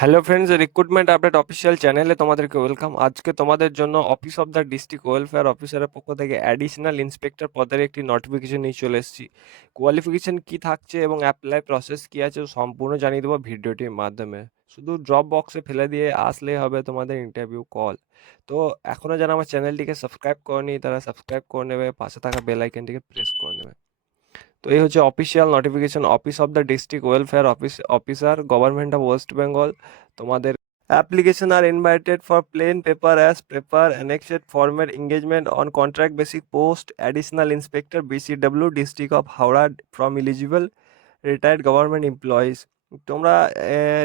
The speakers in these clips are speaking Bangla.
Hello friends recruitment update official চ্যানেলে তোমাদেরকে ওয়েলকাম আজকে তোমাদের জন্য office of the district welfare অফিসারের পক্ষ থেকে অ্যাডিশনাল ইন্সপেক্টর পদের একটি নোটিফিকেশন নিয়ে চলে এসেছি। কোয়ালিফিকেশন কি থাকছে এবং অ্যাপ্লাই প্রসেস কি আছে সম্পূর্ণ জানিয়ে দেবো ভিডিওটির মাধ্যমে। শুধু ড্রপ বক্সে ফেলে দিয়ে আসলেই হবে তোমাদের ইন্টারভিউ কল তো এখনও যারা আমার চ্যানেলটিকে সাবস্ক্রাইব করেনি, তারা সাবস্ক্রাইব করে নেবে। পাশে থাকা বেল আইকনটিকে প্রেস করে নেবে। তো এই হচ্ছে official notification office of the district welfare office officer government of West Bengal তোমাদের application R invited for plain paper as paper annexed ফর্মের engagement on contract basic post additional inspector BCW district of Howrah from eligible retired government employees তোমরা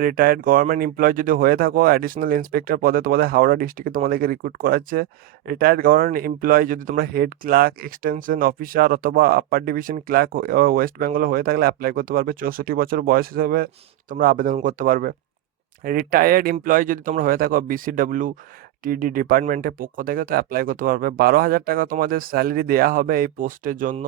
রিটায়ার্ড গভর্নমেন্ট এমপ্লয় যদি হয়ে থাকো অ্যাডিশনাল ইন্সপেক্টর পদে তোমাদের হাওড়া ডিস্ট্রিক্টে তোমাদেরকে রিক্রুট করাচ্ছে। রিটায়ার্ড গভর্নমেন্ট এমপ্লয় যদি তোমরা হেড ক্লার্ক এক্সটেনশন অফিসার অথবা আপার ডিভিশন ক্লার্ক ওয়েস্ট বেঙ্গলে হয়ে থাকলে অ্যাপ্লাই করতে পারবে। চৌষট্টি বছর বয়স হিসেবে তোমরা আবেদন করতে পারবে। রিটায়ার্ড এমপ্লয় যদি তোমরা হয়ে থাকো বিসিডব্লিউ টিডি ডিপার্টমেন্টের পক্ষ থেকে, তো অ্যাপ্লাই করতে পারবে। বারো হাজার টাকা তোমাদের স্যালারি দেওয়া হবে এই পোস্টের জন্য।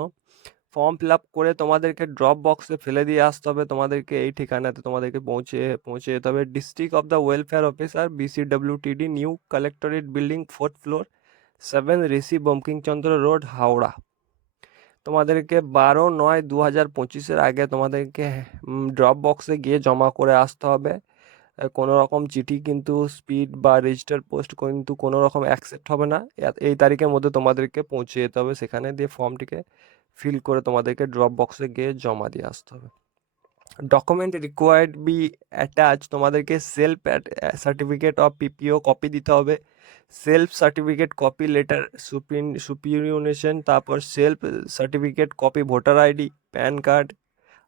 ফর্ম ফিল আপ করে তোমাদেরকে ড্রপ বক্সে ফেলে দিয়ে আসতে হবে। তোমাদেরকে এই ঠিকানাতে তোমাদেরকে পৌঁছে পৌঁছে যেতে হবে। District of the welfare officer BCW TD new collectorate building fourth floor seven Rishi Bankimchandra road Howrah. তোমাদেরকে বারো নয় দু হাজার পঁচিশের আগে তোমাদেরকে ড্রপ বক্সে গিয়ে জমা করে আসতে হবে। কোনো রকম চিঠি কিন্তু স্পিড বা রেজিস্টার পোস্ট কিন্তু কোনো রকম অ্যাকসেপ্ট হবে না। এই তারিখের মধ্যে তোমাদেরকে পৌঁছে যেতে হবে। সেখানে দিয়ে ফর্মটিকে ফিল করে তোমাদেরকে ড্রপ বক্সে গিয়ে জমা দিয়ে আসতে হবে। ডকুমেন্ট রিকোয়ার্ড বি অ্যাটাচ তোমাদেরকে self certificate of PPO copy দিতে হবে। সেলফ সার্টিফিকেট কপি লেটার সুপিন সুপিরিয়নেশন তারপর self certificate copy voter ID PAN card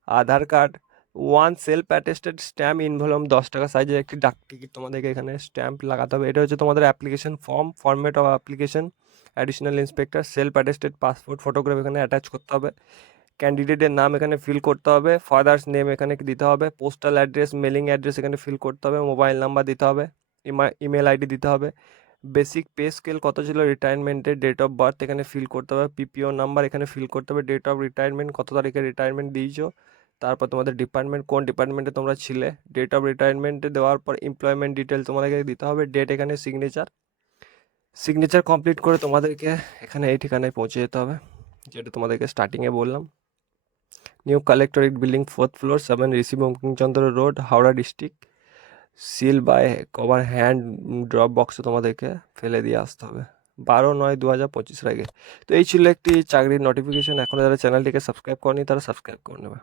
Aadhaar card one self attested stamp envelope দশ টাকা সাইজের একটি ডাক টিকিট তোমাদেরকে এখানে স্ট্যাম্প লাগাতে হবে। এটা হচ্ছে তোমাদের application form format of application additional inspector self attested passport photograph এখানে অ্যাটাচ করতে হবে। ক্যান্ডিডেটের নাম এখানে ফিল করতে হবে ফাদার্স নেম এখানে দিতে হবে পোস্টাল অ্যাড্রেস মেলিং অ্যাড্রেস এখানে ফিল করতে হবে মোবাইল নাম্বার দিতে হবে ইমেল আইডি দিতে হবে। বেসিক পে স্কেল কত ছিল রিটায়ারমেন্টের ডেট অফ বার্থ এখানে ফিল করতে হবে পিপিও নাম্বার এখানে ফিল করতে হবে ডেট অফ রিটায়ারমেন্ট কত তারিখে রিটায়ারমেন্ট দিয়েছ, তারপর তোমাদের ডিপার্টমেন্ট কোন ডিপার্টমেন্টে তোমরা ছিলে ডেট অফ রিটায়ারমেন্টে দেওয়ার পর এমপ্লয়মেন্ট ডিটেল তোমাদেরকে দিতে হবে ডেট এখানে সিগনেচার সিগনেচার কমপ্লিট করে তোমাদেরকে এখানে এই ঠিকানায় পৌঁছে যেতে হবে, যেটা তোমাদেরকে স্টার্টিংয়ে বললাম। New collectorate building fourth floor seven Rishi Bankimchandra road Howrah district seal by cover hand drop বক্সে তোমাদেরকে ফেলে দিয়ে আসতে হবে। বারো নয় দু হাজার পঁচিশের আগে। তো এই ছিল একটি চাকরির নোটিফিকেশন এখনও যারা চ্যানেলটিকে সাবস্ক্রাইব করেনি, তারা সাবস্ক্রাইব করে নেবে।